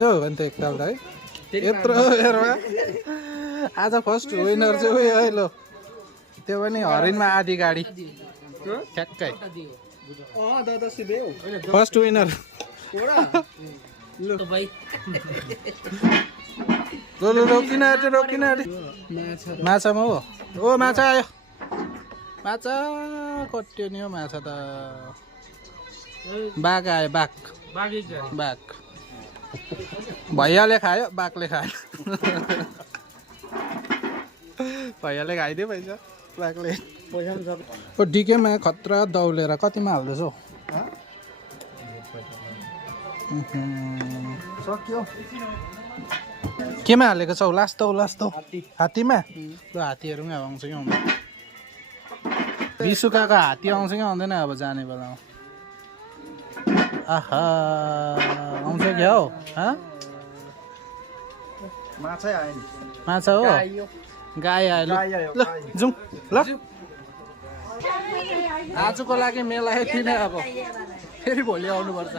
अन्त एकताल है यत्रो बेरमा आज फर्स्ट विनर चाहिँ उयो है ल त्यो पनि हरिणमा आधी गाडी ठ्याक्कै फर्स्ट विनर रोकिन आँट्यो रोकिन आँट्यो माछामा हो ओ माछा आयो माछा कट्यो नि हो माछा त बाघ आयो बाघ बाघ भैयाले खायो बाघले खायो भैयाले खाइदियो पैसा बाघले ओ डिकेमा खतरा दौलेर कतिमा हाल्दैछौ सक्यो केमा हालेको छौ लास्ट हात्तीमा ल हात्तीहरू पनि अब आउँछ कि आउँदैन विसुकाको हात्ती आउँछ कि आउँदैन अब जाने बेलामा आहा आउँछ क्या हौ माछै आयो नि माछा हो गाई आयो ल जाउँ ल आजको लागि मेला यति नै अब फेरि भोलि आउनुपर्छ